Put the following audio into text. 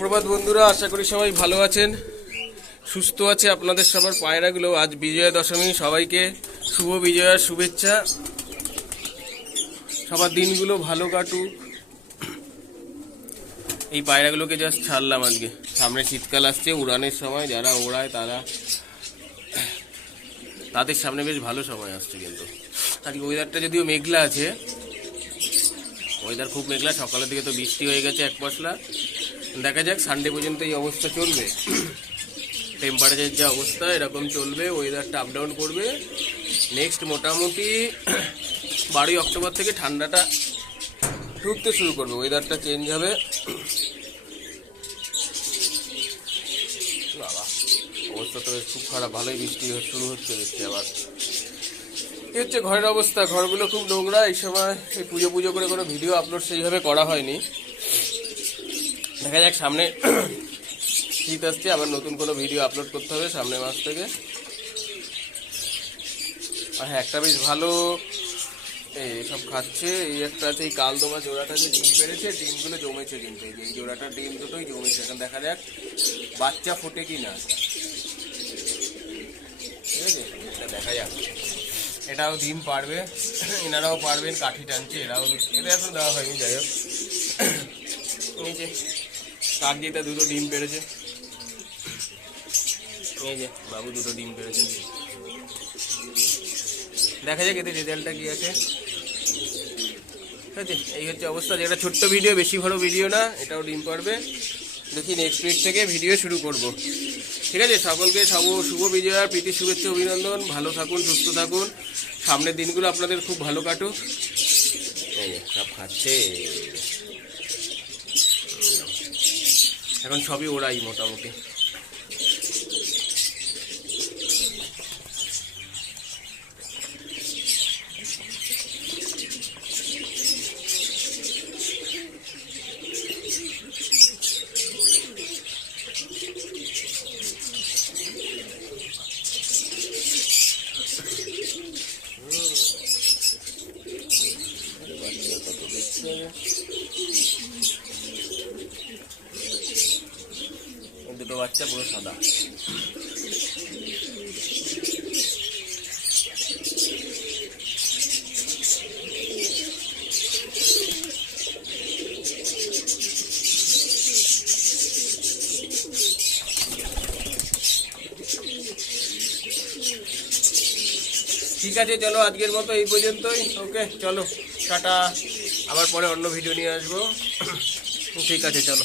সুপ্রভাত বন্ধুরা, আশা করি সবাই ভালো আছেন, সুস্থ আছে আপনাদের সবার পায়রাগুলো। আজ বিজয়া দশমী সবাইকে শুভ বিজয়ার শুভেচ্ছা। সবার দিনগুলো ভালো কাটুক। এই পায়রাগুলোকে জাস্ট ছাড়লাম আজকে। সামনে শীতকাল আসছে, উড়ানের সময়, যারা ওড়ায় তারা তাদের সামনে বেশ ভালো সময় আসছে কিন্তু। আজকে ওয়েদারটা যদিও মেঘলা আছে ওয়েদার খুব মেঘলা, সকালের দিকে তো বৃষ্টি হয়ে গেছে এক পশলা দেখা যাক সানডে পর্যন্ত এই অবস্থা চলবে। টেম্পারেচার যা অবস্থা, এরকম চলবে ওয়েদারটা আপ ডাউন করবে। নেক্সট মোটামুটি, বারোই অক্টোবর থেকে ঠান্ডাটা ঢুকতে শুরু করবে ওয়েদারটা চেঞ্জ হবে। বাবা, অবস্থা তো খুব খারাপ, ভালোই বৃষ্টি শুরু হচ্ছে দেখছি আবার। এই হচ্ছে ঘরের অবস্থা। ঘরগুলো খুব নোংরা, এই সময় এই পুজো পুজো করে কোনো ভিডিও আপলোড সেইভাবে করা হয়নি। দেখা যাক, সামনে শীত আসছে, আবার নতুন কোনো ভিডিও আপলোড করতে হবে সামনে মাস থেকে। আর হ্যাঁ একটা বেশ ভালো এই সব খাচ্ছে। এই একটা কালদমা জোড়াটা যে ডিম পেরেছে, ডিমগুলো জমেছে কিন্তু। এই জোড়াটা ডিম দুটোই জমেছে, এখন দেখা যাক বাচ্চা ফোটে কি না ঠিক আছে এটা দেখা যাক এটাও ডিম পারবে, এনারাও পারবেন কাঠি টানছে এরাও এটা এখন দেওয়া হয়নি, যাই হোক। এই যে কাকজিটা দুটো ডিম পেরেছে। এই যে, বাবু দুটো ডিম পেরেছে। দেখা যাক এতে রেজাল্টটা কী আছে। ঠিক আছে এই হচ্ছে অবস্থা। যেটা ছোট্ট ভিডিও, বেশি বড় ভিডিও না, এটাও ডিম পারবে। দেখি নেক্সট উইক থেকে ভিডিও শুরু করব। ঠিক আছে, সকলকে সব শুভ বিজয়ার প্রীতি, শুভেচ্ছা, অভিনন্দন। ভালো থাকুন, সুস্থ থাকুন। সামনের দিনগুলো আপনাদের খুব ভালো কাটুক। সব খাচ্ছে। এখন সবই ওরাই মোটামুটি। ওই দুটো বাচ্চা, পুরো সাদা। ঠিক আছে, চলো আজকের মতো এই পর্যন্তই। ওকে, চলো, টাটা। আবার পরে অন্য ভিডিও নিয়ে আসব। ঠিক আছে চলো।